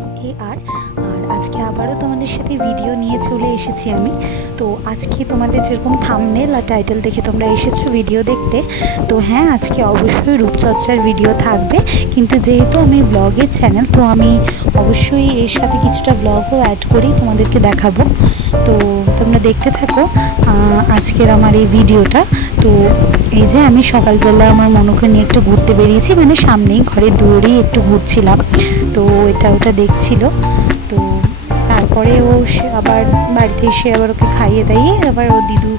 Arts এ আর আর আজকে আবারও তোমাদের সাথে ভিডিও নিয়ে চলে এসেছি আমি। তো আজকে তোমাদের যেরকম থামনেল আর টাইটেল দেখে তোমরা এসেছ ভিডিও দেখতে, তো হ্যাঁ আজকে অবশ্যই রূপচর্চার ভিডিও থাকবে। কিন্তু যেহেতু আমি ব্লগের চ্যানেল তো আমি অবশ্যই এর সাথে কিছুটা ব্লগও অ্যাড করি, তোমাদেরকে দেখাবো। তো তোমরা দেখতে থাকো আজকের আমার এই ভিডিওটা তো এই যে আমি সকালবেলা আমার মনকে নিয়ে একটু ঘুরতে বেরিয়েছি মানে সামনেই ঘরের দূরেই একটু ঘুরছিলাম। তো এটা ওটা দেখছিল। তো তারপরে ও সে আবার বাড়িতে এসে আবার ওকে খাইয়ে দাইয়ে আবার ও দিদু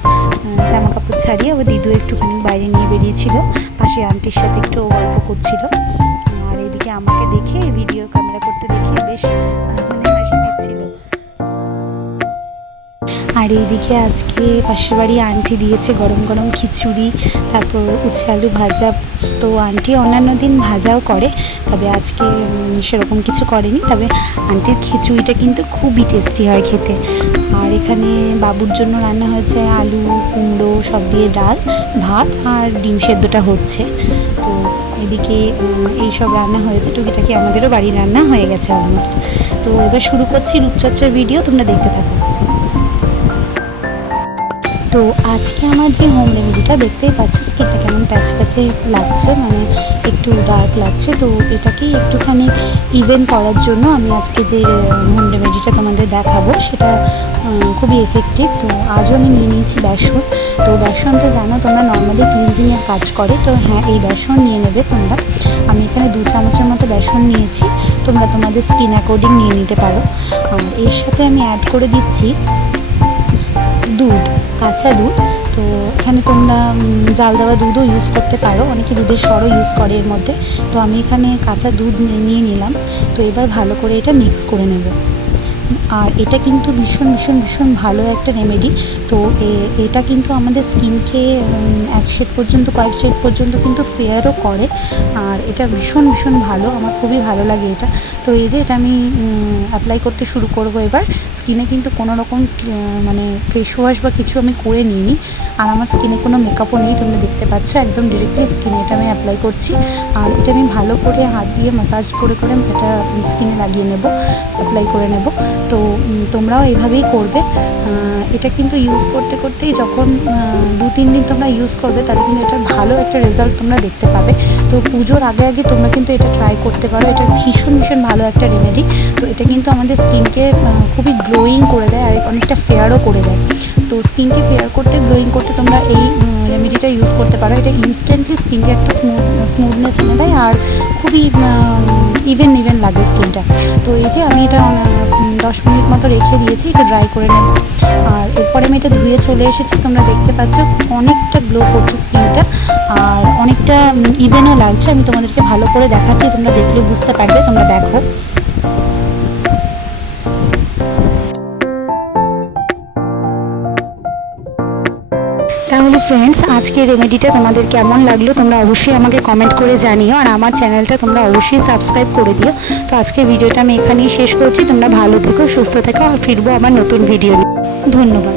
জামা কাপড় ছাড়িয়ে আবার দিদু একটুখানি বাইরে নিয়ে বেরিয়েছিল। পাশে আন্টির সাথে একটু গল্প করছিল। আর এদিকে আমাকে দেখে ভিডিও ক্যামেরা করতে দেখে বেশ আর এইদিকে আজকে পাশের বাড়ি আন্টি দিয়েছে গরম গরম খিচুড়ি তারপর উচ্ছে আলু ভাজা তো আন্টি অন্যান্য দিন ভাজাও করে তবে আজকে সেরকম কিছু করেনি। তবে আন্টির খিচুড়িটা কিন্তু খুবই টেস্টি হয় খেতে। আর এখানে বাবুর জন্য রান্না হয়েছে আলু কুমড়ো সব দিয়ে ডাল ভাত আর ডিম সেদ্ধটা হচ্ছে। তো এদিকে উম, এই সব রান্না হয়েছে। টুকিটাকি আমাদেরও বাড়ির রান্না হয়ে গেছে অলমোস্ট তো এবার শুরু করছি রূপচর্চার ভিডিও তোমরা দেখতে থাকো। তো আজকে আমার যে হোম রেমেডিটা দেখতেই পাচ্ছ স্কিনটা কেমন প্যাচ প্যাচে লাগছে মানে একটু ডার্ক লাগছে। তো এটাকেই একটুখানি ইভেন করার জন্য আমি আজকে যে হোম রেমেডিটা তোমাদের দেখাবো, সেটা খুবই এফেক্টিভ তো আজও আমি নিয়ে নিয়েছি বেসন। তো বেসন তো জানো তোমরা নর্মালি ক্লিনজিংয়ের কাজ করে। তো হ্যাঁ এই বেসন নিয়ে নেবে তোমরা। আমি এখানে দু চামচের মতো বেসন নিয়েছি। তোমরা তোমাদের স্কিন অ্যাকর্ডিং নিয়ে নিতে পারো। এর সাথে আমি অ্যাড করে দিচ্ছি দুধ, কাঁচা দুধ। তো এখানে তোমরা জাল দেওয়া দুধও ইউজ করতে পারো। অনেকে দুধের সরও ইউজ করে এর মধ্যে। তো আমি এখানে কাঁচা দুধ নিয়ে নিলাম। তো এবার ভালো করে এটা মিক্স করে নেব। আর এটা কিন্তু ভীষণ ভীষণ ভীষণ ভালো একটা রেমেডি তো এটা কিন্তু আমাদের স্কিনকে এক শেড পর্যন্ত, কয়েক শেড পর্যন্ত কিন্তু ফেয়ারও করে। আর এটা ভীষণ ভীষণ ভালো। আমার খুবই ভালো লাগে এটা। তো এই যে এটা আমি অ্যাপ্লাই করতে শুরু করব এবার। স্কিনে কিন্তু কোনো রকম মানে ফেস ওয়াশ বা কিছু আমি করে নিইনি। আর আমার স্কিনে কোনো মেকআপও নেই, তোমরা দেখতে পাচ্ছ। একদম ডিরেক্টলি স্কিনে এটা আমি অ্যাপ্লাই করছি। আর এটা আমি ভালো করে হাত দিয়ে মাসাজ করে করে এটা স্কিনে লাগিয়ে নেব অ্যাপ্লাই করে নেব। তো তোমরাও এইভাবেই করবে। এটা কিন্তু ইউজ করতে করতেই যখন দু তিন দিন তোমরা ইউজ করবে, তাহলে কিন্তু এটার ভালো একটা রেজাল্ট তোমরা দেখতে পাবে। তো পুজোর আগে আগে তোমরা কিন্তু এটা ট্রাই করতে পারো। এটা ভীষণ ভীষণ ভালো একটা রেমেডি তো এটা কিন্তু আমাদের স্কিনকে খুবই গ্লোয়িং করে দেয় আর অনেকটা ফেয়ারও করে দেয়। তো স্কিনকে ফেয়ার করতে গ্লোয়িং করতে তোমরা এই রেমেডিটা ইউজ করতে পারো। এটা ইনস্ট্যান্টলি স্কিনকে একটা স্মুথ স্মুথনেস এনে দেয় আর খুবই ইভেন ইভেন লাগে স্কিনটা তো এই যে আমি এটা দশ মিনিট মতো রেখে দিয়েছি, এটা ড্রাই করে নেব। আর এরপরে আমি এটা ধুয়ে চলে এসেছি, তোমরা দেখতে পাচ্ছ অনেকটা গ্লো করছে স্কিনটা আর অনেকটা ইভেনও লাগছে, আমি তোমাদেরকে ভালো করে দেখাচ্ছি, তোমরা দেখলে বুঝতে পারবে, তোমরা দেখো। ফ্রেন্ডস আজকের রেমেডিটা তোমাদের কেমন লাগল তোমরা অবশ্যই আমাকে কমেন্ট করে জানিও আর আমার চ্যানেলটা তোমরা অবশ্যই সাবস্ক্রাইব করে দিও। তো আজকের ভিডিওটা আমি এখানেই শেষ করছি, তোমরা ভালো থেকো, সুস্থ থেকো আর ফিরবো আমার নতুন ভিডিও নিয়ে। ধন্যবাদ।